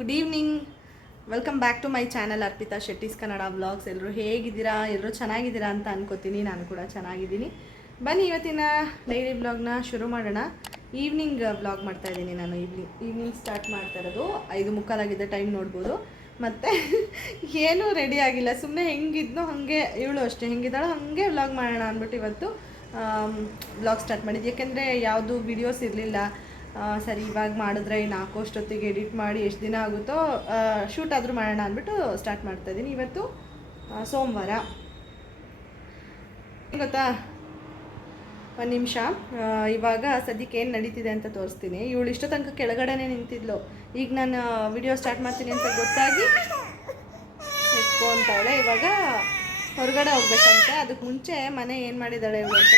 Good evening. Welcome back to my channel Arpita Shetty's Kannada vlogs. ಎಲ್ಲರೂ ಹೇಗಿದ್ದೀರಾ? ಎಲ್ಲರೂ ಚೆನ್ನಾಗಿದ್ದೀರಾ ಅಂತ ಅನ್ಕೋತೀನಿ. ನಾನು ಕೂಡ ಚೆನ್ನಾಗಿದ್ದೀನಿ. ಬನ್ನಿ ಇವತ್ತಿನ ಡೈಲಿ ವ್ಲಾಗ್ನ ಶುರು ಮಾಡೋಣ. ಈವ್ನಿಂಗ್ ವ್ಲಾಗ್ ಮಾಡ್ತಾಯಿದ್ದೀನಿ. ನಾನು ಈವ್ನಿಂಗ್ ಸ್ಟಾರ್ಟ್ ಮಾಡ್ತಾ ಇರೋದು 5:45 ಆಗಿದೆ. ಟೈಮ್ ನೋಡ್ಬೋದು. ಮತ್ತು ಏನೂ ರೆಡಿ ಆಗಿಲ್ಲ, ಸುಮ್ಮನೆ ಹೆಂಗಿದ್ನೋ ಹಾಗೆ, ಇವಳು ಅಷ್ಟೇ ಹೆಂಗಿದ್ದಾಳೋ ಹಾಗೆ ವ್ಲಾಗ್ ಮಾಡೋಣ ಅಂದ್ಬಿಟ್ಟು ಇವತ್ತು ವ್ಲಾಗ್ ಸ್ಟಾರ್ಟ್ ಮಾಡಿದ್ದು. ಯಾಕೆಂದರೆ ಯಾವುದು ವೀಡಿಯೋಸ್ ಇರಲಿಲ್ಲ. ಸರಿ ಇವಾಗ ಮಾಡಿದ್ರೆ ಇನ್ನು ಹಾಕೋಷ್ಟೊತ್ತಿಗೆ ಎಡಿಟ್ ಮಾಡಿ ಎಷ್ಟು ದಿನ ಆಗುತ್ತೋ ಶೂಟ್ ಆದರೂ ಮಾಡೋಣ ಅಂದ್ಬಿಟ್ಟು ಸ್ಟಾರ್ಟ್ ಮಾಡ್ತಾಯಿದ್ದೀನಿ. ಇವತ್ತು ಸೋಮವಾರ ಗೊತ್ತಾ. ಒಂದು ನಿಮಿಷ, ಇವಾಗ ಸದ್ಯಕ್ಕೆ ಏನು ನಡೀತಿದೆ ಅಂತ ತೋರಿಸ್ತೀನಿ. ಇವಳು ಇಷ್ಟೋ ತನಕ ಕೆಳಗಡೆನೇ ನಿಂತಿದ್ಲು. ಈಗ ನಾನು ವಿಡಿಯೋ ಸ್ಟಾರ್ಟ್ ಮಾಡ್ತೀನಿ ಅಂತ ಗೊತ್ತಾಗಿ ಎತ್ಕೊಂತಾಳೆ. ಇವಾಗ ಹೊರಗಡೆ ಹೋಗ್ಬೇಕಂತೆ. ಅದಕ್ಕೆ ಮುಂಚೆ ಮನೆ ಏನು ಮಾಡಿದ್ದಾಳೆ ಇವಳು ಅಂತ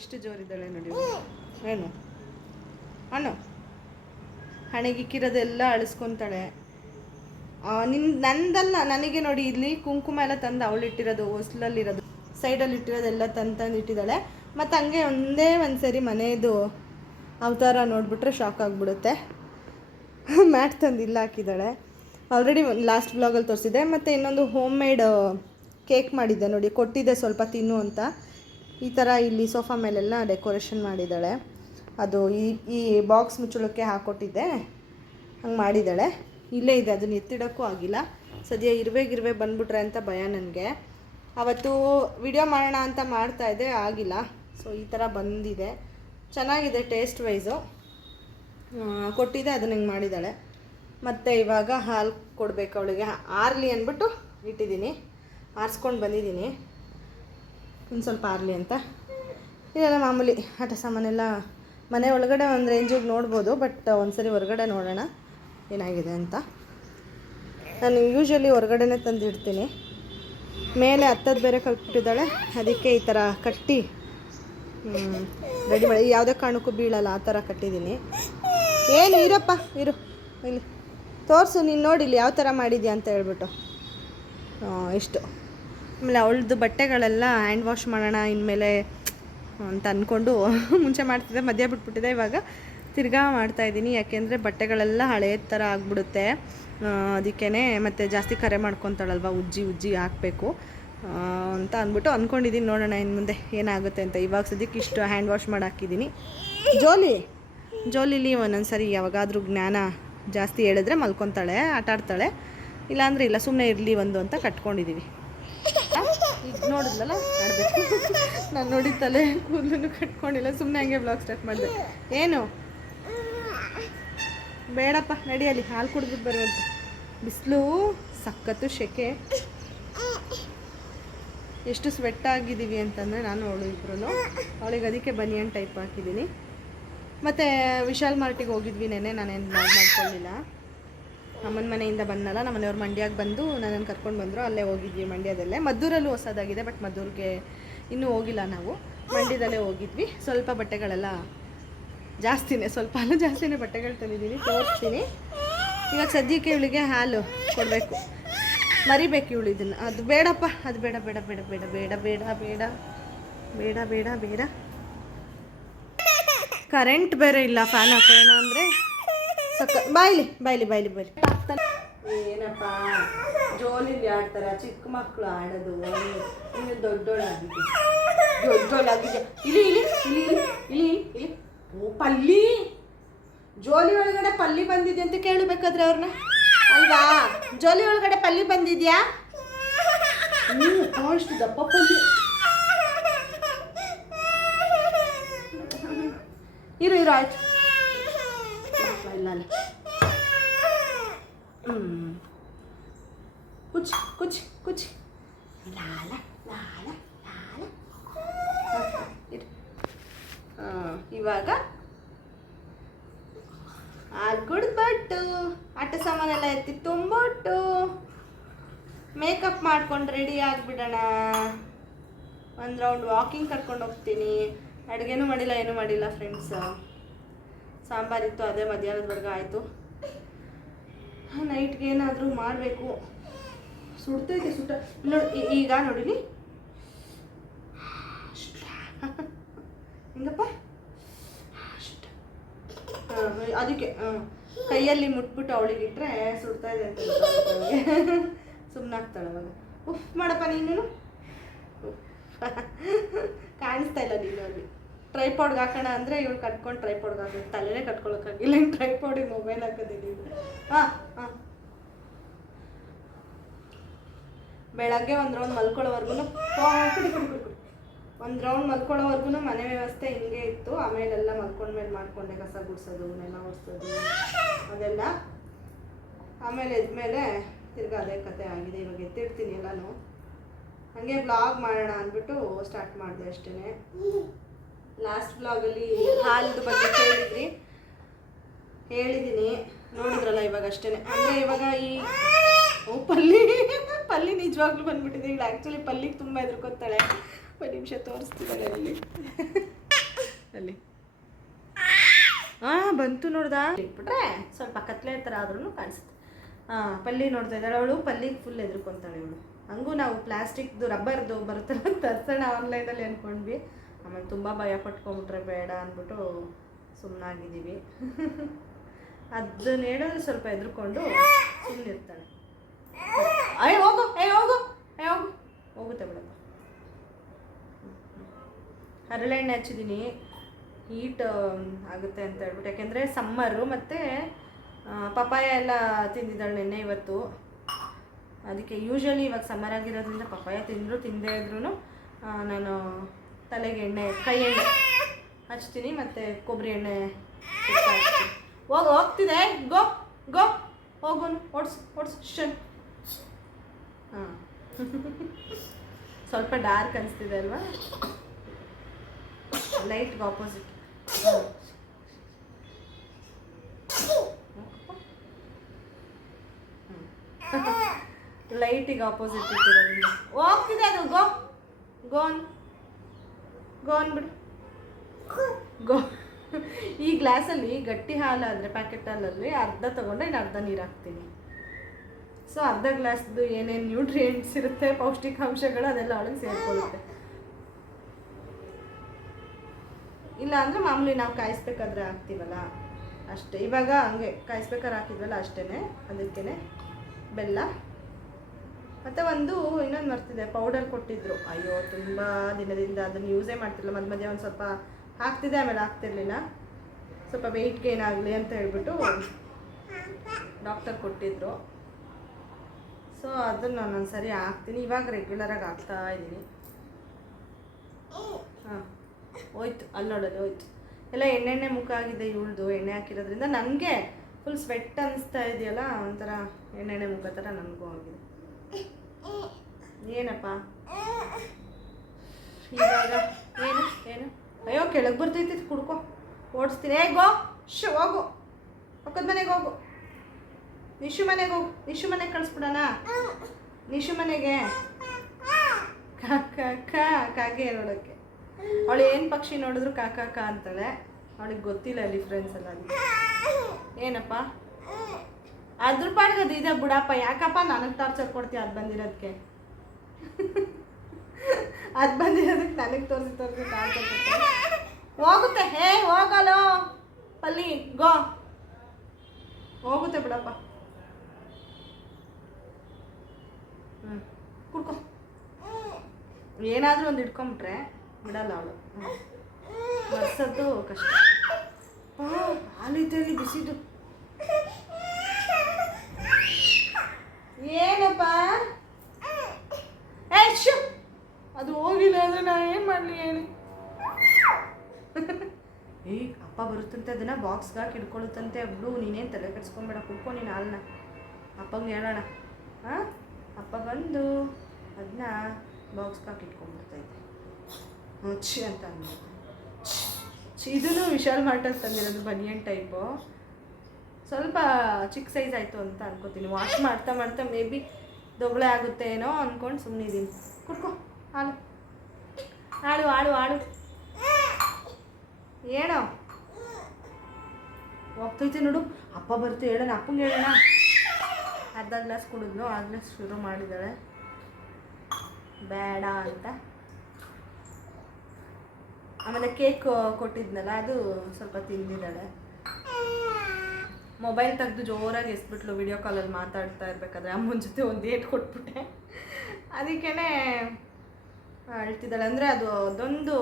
ಎಷ್ಟು ಜೋರಿದ್ದಾಳೆ ನೋಡಿ. ಏನು ಅಣ್ಣು ಹಣೆಗಿಕ್ಕಿರೋದೆಲ್ಲ ಅಳಿಸ್ಕೊತಾಳೆ. ನಂದಲ್ಲ, ನನಗೆ ನೋಡಿ ಇಲ್ಲಿ ಕುಂಕುಮ ಎಲ್ಲ ತಂದು ಅವಳು ಇಟ್ಟಿರೋದು, ಹೊಸ್ಲಲ್ಲಿರೋದು, ಸೈಡಲ್ಲಿ ಇಟ್ಟಿರೋದೆಲ್ಲ ತಂದು ಇಟ್ಟಿದ್ದಾಳೆ. ಮತ್ತು ಹಂಗೆ ಒಂದೇ ಒಂದು ಸರಿ ಮನೆಯದು ಅವತಾರ ನೋಡಿಬಿಟ್ರೆ ಶಾಕ್ ಆಗಿಬಿಡುತ್ತೆ. ಮ್ಯಾಟ್ ತಂದು ಇಲ್ಲ ಹಾಕಿದ್ದಾಳೆ. ಆಲ್ರೆಡಿ ಲಾಸ್ಟ್ ಬ್ಲಾಗಲ್ಲಿ ತೋರಿಸಿದೆ. ಮತ್ತು ಇನ್ನೊಂದು ಹೋಮ್ ಮೇಡ್ ಕೇಕ್ ಮಾಡಿದ್ದೆ ನೋಡಿ, ಕೊಟ್ಟಿದ್ದೆ ಸ್ವಲ್ಪ ತಿನ್ನು ಅಂತ. ಈ ಥರ ಇಲ್ಲಿ ಸೋಫಾ ಮೇಲೆಲ್ಲ ಡೆಕೋರೇಷನ್ ಮಾಡಿದ್ದಾಳೆ. ಅದು ಈ ಬಾಕ್ಸ್ ಮುಚ್ಚಳಕ್ಕೆ ಹಾಕ್ಕೊಟ್ಟಿದ್ದೆ, ಹಂಗೆ ಮಾಡಿದ್ದಾಳೆ. ಇಲ್ಲೇ ಇದೆ, ಅದನ್ನು ಎತ್ತಿಡೋಕ್ಕೂ ಆಗಿಲ್ಲ. ಸದ್ಯ ಇರುವೆ ಬಂದ್ಬಿಟ್ರೆ ಅಂತ ಭಯ ನನಗೆ. ಅವತ್ತು ವಿಡಿಯೋ ಮಾಡೋಣ ಅಂತ ಮಾಡ್ತಾಯಿದ್ದೆ, ಆಗಿಲ್ಲ. ಸೊ ಈ ಥರ ಬಂದಿದೆ, ಚೆನ್ನಾಗಿದೆ ಟೇಸ್ಟ್ ವೈಸು. ಕೊಟ್ಟಿದ್ದೆ, ಅದನ್ನ ಹಿಂಗೆ ಮಾಡಿದ್ದಾಳೆ. ಮತ್ತು ಇವಾಗ ಹಾಲು ಕೊಡಬೇಕು ಅವಳಿಗೆ, ಆರಲಿ ಅಂದ್ಬಿಟ್ಟು ಇಟ್ಟಿದ್ದೀನಿ. ಆರಿಸ್ಕೊಂಡು ಬಂದಿದ್ದೀನಿ, ಇನ್ನು ಸ್ವಲ್ಪ ಆರಲಿ ಅಂತ. ಇದೆಲ್ಲ ಮಾಮೂಲಿ ಆಟ ಸಾಮಾನೆಲ್ಲ ಮನೆ ಒಳಗಡೆ ಒಂದು ರೇಂಜಿಗೆ ನೋಡ್ಬೋದು. ಬಟ್ ಒಂದ್ಸರಿ ಹೊರಗಡೆ ನೋಡೋಣ ಏನಾಗಿದೆ ಅಂತ. ನಾನು ಯೂಶ್ವಲಿ ಹೊರಗಡೆನೇ ತಂದಿಡ್ತೀನಿ. ಮೇಲೆ ಹತ್ತದ್ದು ಬೇರೆ ಕಲ್ಪಿಟ್ಟಿದ್ದಾಳೆ, ಅದಕ್ಕೆ ಈ ಥರ ಕಟ್ಟಿ ರೆಡಿ ಮಾಡಿ, ಯಾವುದೇ ಕಾರಣಕ್ಕೂ ಬೀಳಲ್ಲ ಆ ಥರ ಕಟ್ಟಿದ್ದೀನಿ. ಏನು ಇರಪ್ಪ ಇರು, ಇಲ್ಲಿ ತೋರಿಸು ನೀನು ನೋಡಿ ಇಲ್ಲಿ ಯಾವ ಥರ ಮಾಡಿದ್ಯಾ ಅಂತ ಹೇಳ್ಬಿಟ್ಟು. ಇಷ್ಟು. ಆಮೇಲೆ ಅವಳದ್ದು ಬಟ್ಟೆಗಳೆಲ್ಲ ಹ್ಯಾಂಡ್ ವಾಶ್ ಮಾಡೋಣ ಇನ್ಮೇಲೆ ಅಂತ ಅಂದ್ಕೊಂಡು ಮುಂಚೆ ಮಾಡ್ತಿದ್ದೆ, ಮಧ್ಯ ಬಿಟ್ಬಿಟ್ಟಿದೆ. ಇವಾಗ ತಿರ್ಗಾ ಮಾಡ್ತಾಯಿದ್ದೀನಿ. ಯಾಕೆಂದರೆ ಬಟ್ಟೆಗಳೆಲ್ಲ ಹಳೆಯ ಥರ ಆಗಿಬಿಡುತ್ತೆ. ಅದಕ್ಕೇ ಮತ್ತು ಜಾಸ್ತಿ ಕರೆ ಮಾಡ್ಕೊತಾಳಲ್ವ, ಉಜ್ಜಿ ಹಾಕಬೇಕು ಅಂತ ಅಂದ್ಬಿಟ್ಟು ಅಂದ್ಕೊಂಡಿದ್ದೀನಿ. ನೋಡೋಣ ಇನ್ನು ಮುಂದೆ ಏನಾಗುತ್ತೆ ಅಂತ. ಇವಾಗ ಸದ್ಯಕ್ಕೆ ಇಷ್ಟು ಹ್ಯಾಂಡ್ ವಾಶ್ ಮಾಡಿ ಹಾಕಿದ್ದೀನಿ. ಜೋಲಿಲಿ ಒಂದೊಂದು ಸರಿ ಯಾವಾಗಾದರೂ ಜ್ಞಾನ ಜಾಸ್ತಿ ಹೇಳಿದ್ರೆ ಮಲ್ಕೊತಾಳೆ, ಆಟಾಡ್ತಾಳೆ. ಇಲ್ಲಾಂದರೆ ಇಲ್ಲ, ಸುಮ್ಮನೆ ಇರಲಿ ಒಂದು ಅಂತ ಕಟ್ಕೊಂಡಿದ್ದೀವಿ. ಈಗ ನೋಡಿದ್ಲಲ್ಲ ಆಡಬೇಕು. ನಾನು ನೋಡಿದ್ದಲೆ ಕೂದಲೂ ಕಟ್ಕೊಂಡಿಲ್ಲ, ಸುಮ್ಮನೆ ಹಂಗೆ ಬ್ಲಾಗ್ ಸ್ಟಾರ್ಟ್ ಮಾಡಿದೆ. ಏನು ಬೇಡಪ್ಪ ನಡಿಯಲ್ಲಿ, ಹಾಲು ಕುಡಿದ್ಬಿಟ್ಟು ಬರುವಂತ. ಬಿಸಿಲು ಸಖತ್ತು, ಶೆಕೆ, ಎಷ್ಟು ಸ್ವೆಟ್ ಆಗಿದ್ದೀವಿ ಅಂತಂದರೆ ನಾನು ಅವಳು ಇಬ್ಬರು. ಅವಳಿಗೆ ಅದಕ್ಕೆ ಬನಿಯನ್ ಟೈಪ್ ಹಾಕಿದ್ದೀನಿ. ಮತ್ತು ವಿಶಾಲ್ ಮಾರ್ಟಿಗೆ ಹೋಗಿದ್ವಿ ನೆನೆ, ನಾನೇನು ಮಾಡ್ಕೊಳ್ಳಿಲ್ಲ. ಅಮ್ಮನ ಮನೆಯಿಂದ ಬಂದಲ್ಲ, ನಮ್ಮ ಮನೆಯವ್ರು ಮಂಡ್ಯಕ್ಕೆ ಬಂದು ನನ್ನನ್ನು ಕರ್ಕೊಂಡು ಬಂದರು. ಅಲ್ಲೇ ಹೋಗಿದ್ವಿ, ಮಂಡ್ಯದಲ್ಲೇ. ಮದ್ದೂರಲ್ಲೂ ಹೊಸದಾಗಿದೆ, ಬಟ್ ಮದ್ದೂರಿಗೆ ಇನ್ನೂ ಹೋಗಿಲ್ಲ ನಾವು. ಮಂಡ್ಯದಲ್ಲೇ ಹೋಗಿದ್ವಿ. ಸ್ವಲ್ಪ ಬಟ್ಟೆಗಳೆಲ್ಲ ಜಾಸ್ತಿನೇ, ಸ್ವಲ್ಪ ಅಲ್ಲ ಜಾಸ್ತಿನೇ ಬಟ್ಟೆಗಳು ತಂದಿದ್ದೀನಿ, ತೋರಿಸ್ತೀನಿ. ಇವಾಗ ಸದ್ಯಕ್ಕೆ ಇವಳಿಗೆ ಹಾಲು ಕೊಡಬೇಕು, ಮರಿಬೇಕು ಇವಳು ಇದನ್ನು. ಅದು ಬೇಡಪ್ಪ, ಅದು ಬೇಡ ಬೇಡ ಬೇಡ ಬೇಡ ಬೇಡ ಬೇಡ ಬೇಡ ಬೇಡ ಬೇಡ ಬೇಡ. ಕರೆಂಟ್ ಬೇರೆ ಇಲ್ಲ, ಫ್ಯಾನ್ ಹಾಕೋಣ ಅಂದರೆ ಬಾಯ್ಲಿ ಏನಪ್ಪ ಜೋಲಿಲಿ ಆಡ್ತಾರೆ ಚಿಕ್ಕ ಮಕ್ಕಳು ಆಡೋದು. ಇನ್ನು ದೊಡ್ಡೋಳಾಗಿದೆ. ಇಲ್ಲಿ ಓ ಪಲ್ಲಿ, ಜೋಲಿ ಒಳಗಡೆ ಪಲ್ಲಿ ಬಂದಿದೆ ಅಂತ ಕೇಳಬೇಕಾದ್ರೆ ಅವ್ರನ್ನ ಅಲ್ವಾ. ಜೋಲಿ ಒಳಗಡೆ ಪಲ್ಲಿ ಬಂದಿದ್ಯಾ? ಅಷ್ಟು ದಪ್ಪ ಪಲ್ಲಿ. ಇರು ಆಯ್ತು, ಇಲ್ಲ ಕುಚ್ ಲಾಲ ಲಾಲ ಲಾಲ. ಇವಾಗ ಹಾಲು ಕುಡಿದ್ಬಿಟ್ಟು ಆಟ ಸಾಮಾನೆಲ್ಲ ಎತ್ತಿ ತುಂಬಿಟ್ಟು ಮೇಕಪ್ ಮಾಡ್ಕೊಂಡು ರೆಡಿ ಆಗಿಬಿಡೋಣ. ಒಂದು ರೌಂಡ್ ವಾಕಿಂಗ್ ಕರ್ಕೊಂಡು ಹೋಗ್ತೀನಿ. ಅಡುಗೆನೂ ಮಾಡಿಲ್ಲ, ಏನೂ ಮಾಡಿಲ್ಲ ಫ್ರೆಂಡ್ಸ್. ಸಾಂಬಾರಿತ್ತು, ಅದೇ ಮಧ್ಯಾಹ್ನದವರೆಗೆ ಆಯಿತು. ನೈಟ್ಗೆ ಏನಾದರೂ ಮಾಡಬೇಕು. ಸುಡ್ತೈತೆ ನೋಡಿ ಈಗ ನೋಡಿಲಿ ಹಿಂಗಪ್ಪ. ಅದಕ್ಕೆ ಕೈಯಲ್ಲಿ ಮುಟ್ಬಿಟ್ಟು ಅವಳಿಗೆ ಇಟ್ಟರೆ ಸುಡ್ತಾ ಇದೆ ಅಂತ ಸುಮ್ಮನಾಗ್ತಾಳೆ ಅವಾಗ. ಉಫ್ ಮಾಡಪ್ಪ ನೀನು. ಕಾಣಿಸ್ತಾ ಇಲ್ಲ ನೀನು ಅಲ್ಲಿ. ಟ್ರೈಪಾಡ್ಗೆ ಹಾಕೋಣ ಅಂದರೆ ಇವಳು ಕಟ್ಕೊಂಡು ಟ್ರೈಪಾಡ್ಗೆ ಹಾಕೋದು, ತಲೆನೇ ಕಟ್ಕೊಳಕ್ಕಾಗಿಲ್ಲ. ಇನ್ನು ಟ್ರೈಪಾಡಿಗೆ ಮೊಬೈಲ್ ಹಾಕೋದಿಲ್ಲ. ಹಾಂ ಹಾಂ, ಬೆಳಗ್ಗೆ ಒಂದು ರೌಂಡ್ ಮಲ್ಕೊಳ್ಳೋವರೆಗೂ ಒಂದು ರೌಂಡ್ ಮಲ್ಕೊಳ್ಳೋವರೆಗೂ ಮನೆ ವ್ಯವಸ್ಥೆ ಹಿಂಗೆ ಇತ್ತು. ಆಮೇಲೆಲ್ಲ ಮಲ್ಕೊಂಡ್ಮೇಲೆ ಮಾಡಿಕೊಂಡೆ, ಕಸ ಗುಡಿಸೋದು, ನೆಲ ಒರೆಸೋದು ಅದೆಲ್ಲ. ಆಮೇಲೆ ಎದ್ಮೇಲೆ ತಿರ್ಗಿ ಅದೇ ಕತೆ ಆಗಿದೆ. ಇವಾಗ ಎತ್ತಿಡ್ತೀನಿ ಎಲ್ಲನೂ. ಹಾಗೆ ಬ್ಲಾಗ್ ಮಾಡೋಣ ಅಂದ್ಬಿಟ್ಟು ಸ್ಟಾರ್ಟ್ ಮಾಡಿದೆ ಅಷ್ಟೇ. ಲಾಸ್ಟ್ ಬ್ಲಾಗಲ್ಲಿ ಹಾಲಿನ ಬಗ್ಗೆ ಹೇಳಿದ್ದೀನಿ, ನೋಡಿದ್ರಲ್ಲ. ಇವಾಗ ಅಷ್ಟೇ. ಅಂದರೆ ಇವಾಗ ಈ ಪಲ್ಲಿ ನಿಜವಾಗ್ಲೂ ಬಂದ್ಬಿಟ್ಟಿದೆ. ಈಗ ಆ್ಯಕ್ಚುಲಿ ಪಲ್ಲಿಗೆ ತುಂಬ ಹೆದರ್ಕೊತಾಳೆ. ಒಂದು ನಿಮಿಷ ತೋರಿಸ್ತಿದ್ದಾಳೆ ಅಲ್ಲಿ. ಹಾಂ, ಬಂತು ನೋಡ್ದಾ. ಇಟ್ಬಿಟ್ರೆ ಸ್ವಲ್ಪ ಕತ್ಲೆ ಥರ ಆದ್ರೂ ಕಾಣಿಸುತ್ತೆ. ಹಾಂ, ಪಲ್ಲಿ ನೋಡ್ತಾ ಇದ್ದಾಳೆ ಅವಳು. ಪಲ್ಲಿಗೆ ಫುಲ್ ಹೆದರ್ಕೊತಾಳೆ ಇವಳು. ಹಂಗೂ ನಾವು ಪ್ಲಾಸ್ಟಿಕ್ದು ರಬ್ಬರ್ದು ಬರುತ್ತಲ್ಲ ತರ್ಸೋಣ ಆನ್ಲೈನಲ್ಲಿ ಅಂದ್ಕೊಂಡ್ವಿ. ಆಮೇಲೆ ತುಂಬ ಭಯ ಪಟ್ಕೊಂಡ್ಬಿಟ್ರೆ ಬೇಡ ಅಂದ್ಬಿಟ್ಟು ಸುಮ್ಮನಾಗಿದ್ದೀವಿ. ಅದನ್ನ ಹೇಳಿದ್ರೆ ಸ್ವಲ್ಪ ಹೆದರ್ಕೊಂಡು ಸುಮ್ಮನಿರ್ತಾಳೆ. ಹೋಗು ಹೋಗುತ್ತೆ ಬಿಡಪ್ಪ. ಹರಳೆಣ್ಣೆ ಹಚ್ಚಿದ್ದೀನಿ, ಹೀಟ್ ಆಗುತ್ತೆ ಅಂತ ಹೇಳ್ಬಿಟ್ಟು. ಯಾಕೆಂದರೆ ಸಮ್ಮರು ಮತ್ತು ಪಪಾಯ ಎಲ್ಲ ತಿಂದಿದ್ದಾಳೆ ನೆನ್ನೆ ಇವತ್ತು. ಅದಕ್ಕೆ ಯೂಶ್ವಲಿ ಇವಾಗ ಸಮ್ಮರ್ ಆಗಿರೋದ್ರಿಂದ ಪಪಾಯ ತಿಂದೇ ಇದ್ರೂ ನಾನು ತಲೆಗೆ ಕೈ ಎಣ್ಣೆ ಹಚ್ತೀನಿ ಮತ್ತು ಕೊಬ್ಬರಿ ಎಣ್ಣೆ ಹಚ್ತೀನಿ. ಹೋಗ್ತಿದೆ. ಗೋ ಹೋಗು, ಓಡಿಸು ಶನ್. ಹಾಂ, ಸ್ವಲ್ಪ ಡಾರ್ಕ್ ಅನಿಸ್ತಿದೆ ಅಲ್ವಾ? ಲೈಟ್ಗೆ ಆಪೋಸಿಟ್. ಲೈಟಿಗೆ ಆಪೋಸಿಟ್ ಇಟ್ಟಿರೋದ್ರಿಂದ ಹೋಗ್ತಿದೆ ಅದು. ಗೋ ಅಂದ್ಬಿಡು. ಈ ಗ್ಲಾಸಲ್ಲಿ ಗಟ್ಟಿ ಹಾಲಾದರೆ ಪ್ಯಾಕೆಟ್ ಹಾಲಲ್ಲಿ ಅರ್ಧ ತೊಗೊಂಡು ಇನ್ನು ಅರ್ಧ ನೀರು ಹಾಕ್ತೀನಿ. ಸೊ ಅರ್ಧ ಗ್ಲಾಸ್ದು ಏನೇನು ನ್ಯೂಟ್ರಿಯೆಂಟ್ಸ್ ಇರುತ್ತೆ, ಪೌಷ್ಟಿಕಾಂಶಗಳು, ಅದೆಲ್ಲ ಒಳಗೆ ಸೇರಿಕೊಳ್ಳುತ್ತೆ. ಇಲ್ಲ ಅಂದರೆ ಮಾಮೂಲಿ ನಾವು ಕಾಯಿಸ್ಬೇಕಾದ್ರೆ ಹಾಕ್ತೀವಲ್ಲ ಅಷ್ಟೇ. ಇವಾಗ ಹಂಗೆ ಕಾಯಿಸ್ಬೇಕಾದ್ರೆ ಹಾಕಿದ್ವಲ್ಲ ಅಷ್ಟೇ. ಅದಕ್ಕೇ ಬೆಲ್ಲ ಮತ್ತು ಇನ್ನೊಂದು ಮರ್ತಿದೆ, ಪೌಡರ್ ಕೊಟ್ಟಿದ್ರು. ಅಯ್ಯೋ, ತುಂಬ ದಿನದಿಂದ ಅದನ್ನು ಯೂಸೇ ಮಾಡ್ತಿರಲಿಲ್ಲ. ಮಧ್ಯೆ ಒಂದು ಸ್ವಲ್ಪ ಹಾಕ್ತಿದ್ದೆ, ಆಮೇಲೆ ಹಾಕ್ತಿರ್ಲಿಲ್ಲ. ಸ್ವಲ್ಪ ವೆಯ್ಟ್ ಗೇನ್ ಆಗಲಿ ಅಂತ ಹೇಳ್ಬಿಟ್ಟು ಡಾಕ್ಟರ್ ಕೊಟ್ಟಿದ್ರು. ಸೊ ಅದನ್ನು ನಾನು ಸರಿ ಹಾಕ್ತೀನಿ. ಇವಾಗ ರೆಗ್ಯುಲರಾಗಿ ಹಾಕ್ತಾ ಇದ್ದೀನಿ. ಹಾಂ, ಹೋಯ್ತು. ಅಲ್ಲಿ ನೋಡೋದು ಹೋಯ್ತು. ಎಲ್ಲ ಎಣ್ಣೆಣ್ಣೆ ಮುಖ ಆಗಿದೆ ಇವಳ್ದು. ಎಣ್ಣೆ ಹಾಕಿರೋದ್ರಿಂದ ನನಗೆ ಫುಲ್ ಸ್ವೆಟ್ ಅನ್ನಿಸ್ತಾ ಇದೆಯಲ್ಲ, ಒಂಥರ ಎಣ್ಣೆಣ್ಣೆ ಮುಖ ಥರ ನನಗೂ ಆಗಿದೆ. ಏನಪ್ಪ ಇವಾಗ ಏನು ಅಯ್ಯೋ, ಕೆಳಗೆ ಬರ್ತೈತಿ, ಕುಡ್ಕೊ. ಓಡಿಸ್ತೀನಿ. ಹೋಗು, ಪಕ್ಕದ ಮನೆಗೆ ಹೋಗು. ನಿಶು ಮನೆಗೆ ಕಳಿಸ್ಬಿಡೋಣ. ನಿಶು ಮನೆಗೆ ಕಾಗೆ ನೋಡೋಕ್ಕೆ. ಅವಳು ಏನು ಪಕ್ಷಿ ನೋಡಿದ್ರು ಕಾಕ ಅಂತಾಳೆ. ಅವಳಿಗೆ ಗೊತ್ತಿಲ್ಲ ಡಿಫ್ರೆನ್ಸ್ ಎಲ್ಲ. ಅದಕ್ಕೆ ಏನಪ್ಪ ಅದ್ರ ಪಾಡ್ಗದು ಇದೆ ಬಿಡಪ್ಪ. ಯಾಕಪ್ಪ ನನಗೆ ಟಾರ್ಚರ್ ಕೊಡ್ತೀಯ? ಅದು ಬಂದಿರೋದಕ್ಕೆ ನನಗೆ ತೋರಿಸಿ ಟಾರ್ಚರ್ ಕೊಡ್ತೀನಿ. ಹೋಗುತ್ತೆ. ಹೋಗಲೋ ಪಲ್ಲಿ, ಗೋ. ಹೋಗುತ್ತೆ ಬಿಡಪ್ಪ. ಕುಡ್ಕೊ. ಏನಾದರೂ ಒಂದು ಇಟ್ಕೊಂಬಿಟ್ರೆ ಬಿಡಲ್ಲ ಅವಳು. ಬರ್ಸೋದು ಕಷ್ಟ. ಹಾಲೈತೆ ಅಲ್ಲಿ ಬಿಸಿದು. ಏನಪ್ಪ ಅದು ಹೋಗಿಲ್ಲ ಅಂದರೆ ನಾನು ಏನು ಮಾಡಲಿ ಹೇಳಿ. ಅಪ್ಪ ಬರುತ್ತಂತೆ, ಅದನ್ನು ಬಾಕ್ಸ್ಗೆ ಹಾಕಿ ಇಟ್ಕೊಳ್ಳುತ್ತಂತೆ. ಬಿಡು, ನೀನೇನು ತಲೆ ಕೆಡ್ಸ್ಕೊಂಬೇಡ, ಕುಡ್ಕೊ ನೀನು ಹಾಲನ್ನ. ಅಪ್ಪಂಗೆ ಹೇಳೋಣ. ಹಾಂ, ಅಪ್ಪ ಬಂದು ಅದನ್ನ ಬಾಕ್ಸ್ಗೆ ಹಾಕಿ ಇಟ್ಕೊಂಡ್ಬಿಡ್ತೈತೆ. ಛಿ ಅಂತ ಅಂದ್ಬಿಟ್ಟು. ಇದೂ ವಿಶಾಲ್ ಮಾರ್ಟಲ್ಲಿ ತಂದಿರೋದು, ಬನಿಯನ್ ಟೈಪು. ಸ್ವಲ್ಪ ಚಿಕ್ಕ ಸೈಜ್ ಆಯಿತು ಅಂತ ಅನ್ಕೋತೀನಿ. ವಾಶ್ ಮಾಡ್ತಾ ಮೇ ಬಿ ದೊಬ್ಬಳೆ ಆಗುತ್ತೆ ಏನೋ ಅಂದ್ಕೊಂಡು ಸುಮ್ಮನಿದ್ದೀನಿ. ಕುಡ್ಕೊ ಹಾಲು. ಏನೋ ಹೋಗ್ತೈತೆ ನೋಡು. ಅಪ್ಪ ಬರ್ತೀವಿ ಹೇಳೋಣ, ಅಪ್ಪಂಗೆ ಹೇಳೋಣ. ಅರ್ಧ ಗ್ಲಾಸ್ ಕುಡಿದ್ಲು, ಆಗಲೇ ಶುರು ಮಾಡಿದ್ದಾಳೆ ಬೇಡ ಅಂತ. ಆಮೇಲೆ ಕೇಕ್ ಕೊಟ್ಟಿದ್ನಲ್ಲ, ಅದು ಸ್ವಲ್ಪ ತಿಂದಿದ್ದಾಳೆ. ಮೊಬೈಲ್ ತೆಗೆದು ಜೋರಾಗಿ ಎಸ್ಬಿಟ್ಲು ವಿಡಿಯೋ ಕಾಲಲ್ಲಿ ಮಾತಾಡ್ತಾ ಇರಬೇಕಾದ್ರೆ ಅಮ್ಮನ ಜೊತೆ ಒಂದು ಏಟ್ ಕೊಟ್ಬಿಟ್ಟೆ. ಅದಕ್ಕೇ ಅಳ್ತಿದ್ದಾಳೆ. ಅಂದರೆ ಅದೊಂದು